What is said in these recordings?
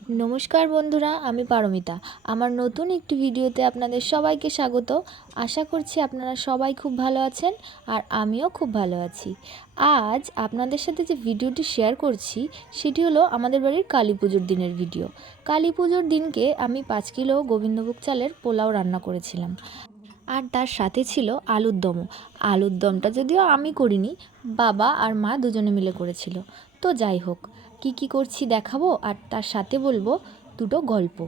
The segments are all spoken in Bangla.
নমস্কার বন্ধুরা, আমি পারমিতা। আমার নতুন একটি ভিডিওতে আপনাদের সবাইকে স্বাগত। আশা করছি আপনারা সবাই খুব ভালো আছেন আর আমিও খুব ভালো আছি। আজ আপনাদের সাথে যে ভিডিওটি শেয়ার করছি সেটি হলো আমাদের বাড়ির কালী পুজোর দিনের ভিডিও। কালী পুজোর দিনকে আমি 5 কিলো গোবিন্দভোগ চালের পোলাও রান্না করেছিলাম, আর তার সাথে ছিল আলুর দমও। আলুর দমটা যদিও আমি করিনি, বাবা আর মা দুজনে মিলে করেছিল। তো যাই হোক, কি করছি দেখাবো, আর তার সাথে বলবো দুটো গল্প।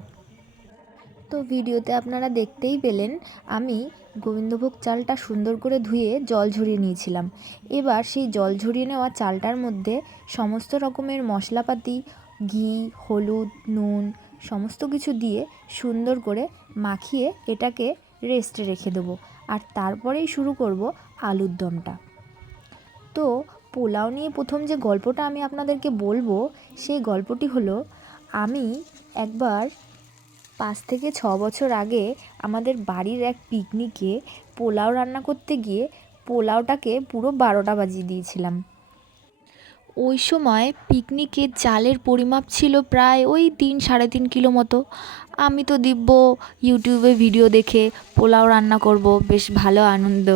তো ভিডিওতে আপনারা দেখতেই পেলেন আমি গোবিন্দভোগ চালটা সুন্দর করে ধুয়ে জল ঝরিয়ে নিয়েছিলাম। এবার সেই জল ঝরিয়ে নেওয়া চালটার মধ্যে সমস্ত রকমের মশলাপাতি, ঘি, হলুদ, নুন সমস্ত কিছু দিয়ে সুন্দর করে মাখিয়ে এটাকে রেস্টে রেখে দেবো, আর তারপরেই শুরু করব আলুর দমটা। তো পোলাও নিয়ে প্রথম যে গল্পটা আমি আপনাদেরকে বলবো সেই গল্পটি হলো, আমি একবার 5 থেকে 6 বছর আগে আমাদের বাড়ির এক পিকনিকে পোলাও রান্না করতে গিয়ে পোলাওটাকে পুরো 12টা বাজিয়ে দিয়েছিলাম। ওই সময় পিকনিকের চালের পরিমাপ ছিল প্রায় ওই 3-3.5 কিলো মতো। আমি তো দিব্য ইউটিউবে ভিডিও দেখে পোলাও রান্না করব, বেশ ভালো আনন্দ,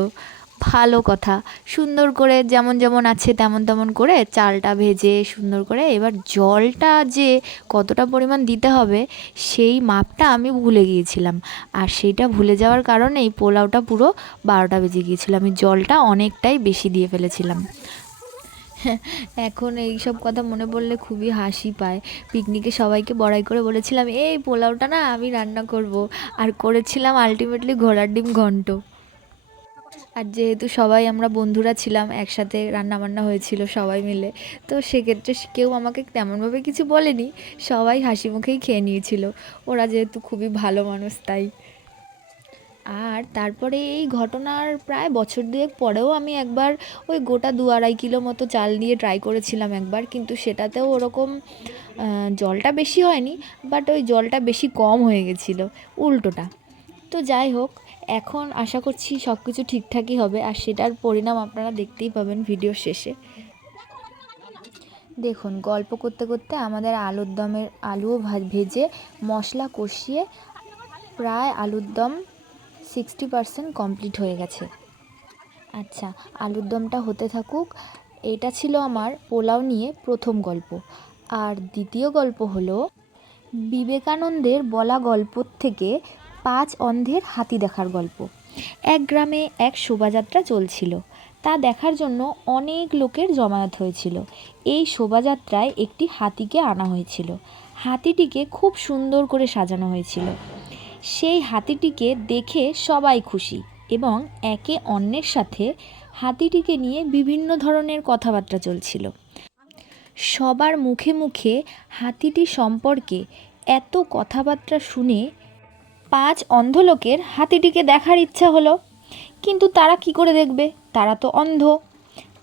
ভালো কথা। সুন্দর করে যেমন যেমন আছে তেমন তেমন করে চালটা ভেজে সুন্দর করে এবার জলটা যে কতটা পরিমাণ দিতে হবে সেই মাপটা আমি ভুলে গিয়েছিলাম, আর সেইটা ভুলে যাওয়ার কারণেই পোলাওটা পুরো 12টা বেজে গিয়েছিল। আমি জলটা অনেকটাই বেশি দিয়ে ফেলেছিলাম। এখন এই সব কথা মনে পড়লে খুবই হাসি পায়। পিকনিকে সবাইকে বড়াই করে বলেছিলাম এই পোলাওটা না আমি রান্না করব, আর করেছিলাম আলটিমেটলি ঘোড়ার ডিম ঘন্ট। আর যেহেতু সবাই আমরা বন্ধুরা ছিলাম, একসাথে রান্নাবান্না হয়েছিল সবাই মিলে, তো সেক্ষেত্রে কেউ আমাকে তেমনভাবে কিছু বলেনি, সবাই হাসি মুখেই খেয়ে নিয়েছিল। ওরা যেহেতু খুবই ভালো মানুষ তাই। আর তারপরে এই ঘটনার প্রায় বছর দুয়েক পরেও আমি একবার ওই গোটা 2-2.5 কিলো মতো চাল দিয়ে ট্রাই করেছিলাম একবার, কিন্তু সেটাতেও ওরকম জলটা বেশি হয়নি, বাট ওই জলটা বেশি কম হয়ে গেছিলো, উল্টোটা। তো যাই হোক, এখন আশা করছি সব কিছু ঠিকঠাকই হবে, আর সেটার পরিণাম আপনারা দেখতেই পাবেন ভিডিওর শেষে। দেখুন, গল্প করতে করতে আমাদের আলুর দমের আলুও ভেজে মশলা কষিয়ে প্রায় আলুর দম 60% কমপ্লিট হয়ে গেছে। আচ্ছা, আলুর দমটা হতে থাকুক। এটা ছিল আমার পোলাও নিয়ে প্রথম গল্প। আর দ্বিতীয় গল্প হলো বিবেকানন্দের বলা গল্প থেকে 5 অন্ধের হাতি দেখার গল্প। এক গ্রামে এক শোভাযাত্রা চলছিল, তা দেখার জন্য অনেক লোকের জমায়েত হয়েছিল। এই শোভাযাত্রায় একটি হাতিকে আনা হয়েছিল। হাতিটিকে খুব সুন্দর করে সাজানো হয়েছিল। সেই হাতিটিকে দেখে সবাই খুশি এবং একে অন্যের সাথে হাতিটিকে নিয়ে বিভিন্ন ধরনের কথাবার্তা চলছিল। সবার মুখে মুখে হাতিটি সম্পর্কে এত কথাবার্তা শুনে 5 অন্ধ লোকের হাতিটিকে দেখার ইচ্ছা হলো, কিন্তু তারা কি করে দেখবে, তারা তো অন্ধ।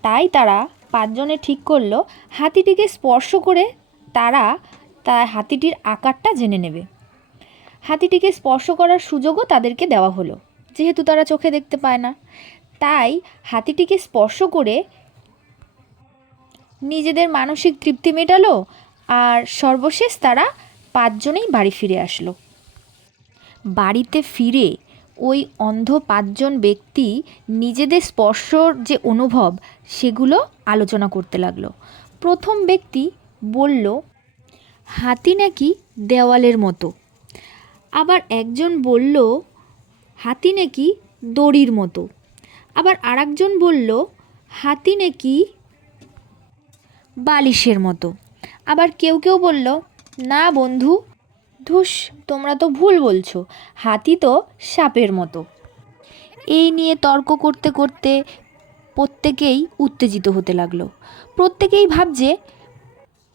তাই তারা 5 জনে ঠিক করলো হাতিটিকে স্পর্শ করে তারা হাতিটির আকারটা জেনে নেবে। হাতিটিকে স্পর্শ করার সুযোগও তাদেরকে দেওয়া হলো, যেহেতু তারা চোখে দেখতে পায় না। তাই হাতিটিকে স্পর্শ করে নিজেদের মানসিক তৃপ্তি মেটালো, আর সর্বশেষ তারা 5 জনেই বাড়ি ফিরে আসলো। বাড়িতে ফিরে ওই অন্ধ 5 জন ব্যক্তি নিজেদের স্পর্শর যে অনুভব সেগুলো আলোচনা করতে লাগলো। প্রথম ব্যক্তি বলল হাতি নাকি দেওয়ালের মতো। আবার একজন বলল হাতি নাকি দড়ির মতো। আবার আরেকজন বলল হাতি নাকি বালিশের মতো। আবার কেউ কেউ বলল না বন্ধু, ধুস, তোমরা তো ভুল বলছো, হাতি তো সাপের মতো। এই নিয়ে তর্ক করতে করতে প্রত্যেকেই উত্তেজিত হতে লাগলো। প্রত্যেকেই ভাবছে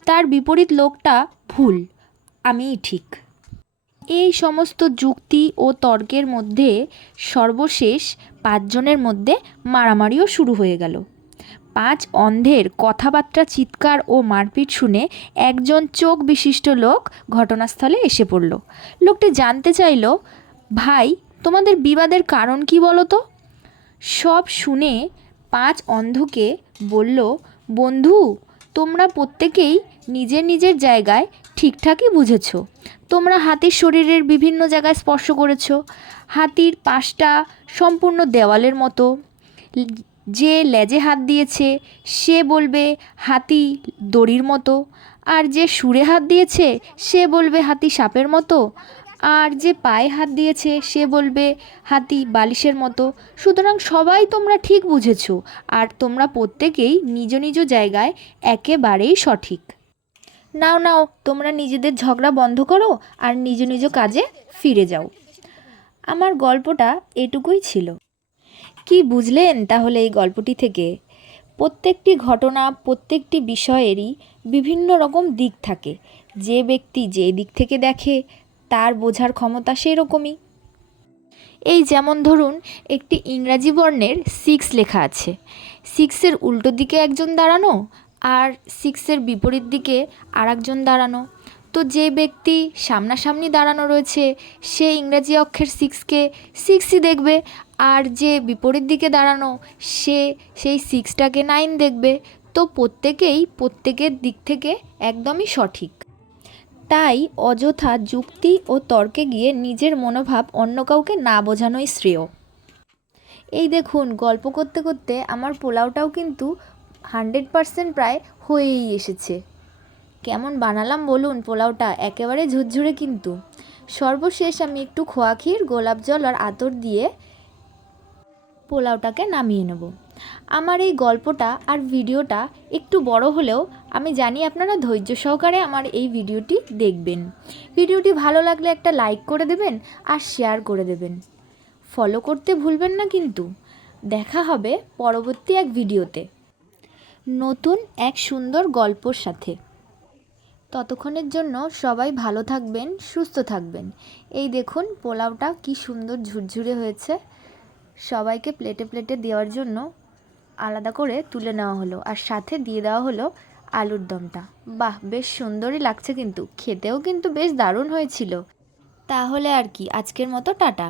তার বিপরীত লোকটা ভুল, আমিই ঠিক। এই সমস্ত যুক্তি ও তর্কের মধ্যে সর্বশেষ 5 জনের মধ্যে মারামারিও শুরু হয়ে গেল। 5 অন্ধের কথাবার্তা, চিৎকার ও মারপিট শুনে একজন চোখ বিশিষ্ট লোক ঘটনাস্থলে এসে পড়ল। লোকটি জানতে চাইল, ভাই, তোমাদের বিবাদের কারণ কি বলো তো? সব শুনে 5 অন্ধকে বলল, বন্ধু, তোমরা প্রত্যেকেই নিজের নিজের জায়গায় ঠিকঠাকই বুঝেছ। তোমরা হাতির শরীরের বিভিন্ন জায়গায় স্পর্শ করেছ। হাতির পাশটা সম্পূর্ণ দেওয়ালের মতো। যে লেজে হাত দিয়েছে সে বলবে হাতি দড়ির মতো, আর যে সুরে হাত দিয়েছে সে বলবে হাতি সাপের মতো, আর যে পায়ে হাত দিয়েছে সে বলবে হাতি বালিশের মতো। সুতরাং সবাই তোমরা ঠিক বুঝেছ, আর তোমরা প্রত্যেকেই নিজ নিজ জায়গায় একেবারেই সঠিক। নাও নাও, তোমরা নিজেদের ঝগড়া বন্ধ করো আর নিজ নিজ কাজে ফিরে যাও। আমার গল্পটা এটুকুই ছিল। কি বুঝলেন তাহলে এই গল্পটি থেকে? প্রত্যেকটি ঘটনা, প্রত্যেকটি বিষয়েরই বিভিন্ন রকম দিক থাকে। যে ব্যক্তি যে দিক থেকে দেখে তার বোঝার ক্ষমতা সেই রকমই। এই যেমন ধরুন, একটি ইংরাজি বর্ণের 6 লেখা আছে, 6-এর উল্টো দিকে একজন দাঁড়ানো আর 6-এর বিপরীত দিকে আর একজন দাঁড়ানো। তো যে ব্যক্তি সামনাসামনি দাঁড়ানো রয়েছে সে ইংরাজি অক্ষর 6কে 6ই দেখবে, আর যে বিপরীত দিকে দাঁড়ানো সে সেই 6টাকে 9 দেখবে। তো প্রত্যেকেই প্রত্যেকের দিক থেকে একদমই সঠিক। তাই অযথা যুক্তি ও তর্কে গিয়ে নিজের মনোভাব অন্য কাউকে না বোঝানোই শ্রেয়। এই দেখুন, গল্প করতে করতে আমার পোলাওটাও কিন্তু 100% প্রায় হয়েই এসেছে। কেমন বানালাম বলুন পোলাওটা? একেবারে ঝুরঝুরে কিন্তু। সর্বশেষ আমি একটু খোয়া ক্ষীর, গোলাপ জল আর আতর দিয়ে পোলাওটাকে নামিয়ে নেব। আমার এই গল্পটা আর ভিডিওটা একটু বড় হলেও আমি জানি আপনারা ধৈর্য সহকারে আমার এই ভিডিওটি দেখবেন। ভিডিওটি ভালো লাগলে একটা লাইক করে দেবেন আর শেয়ার করে দেবেন। ফলো করতে ভুলবেন না কিন্তু। দেখা হবে পরবর্তী এক ভিডিওতে নতুন এক সুন্দর গল্পর সাথে। ততক্ষণের জন্য সবাই ভালো থাকবেন, সুস্থ থাকবেন। এই দেখুন পোলাওটা কি সুন্দর ঝুরঝুরে হয়েছে। সবাইকে প্লেটে প্লেটে দেওয়ার জন্য আলাদা করে তুলে নেওয়া হলো, আর সাথে দিয়ে দেওয়া হলো আলুর দমটা। বাহ, বেশ সুন্দরই লাগছে, কিন্তু খেতেও কিন্তু বেশ দারুণ হয়েছিল। তাহলে আর কি, আজকের মতো টাটা।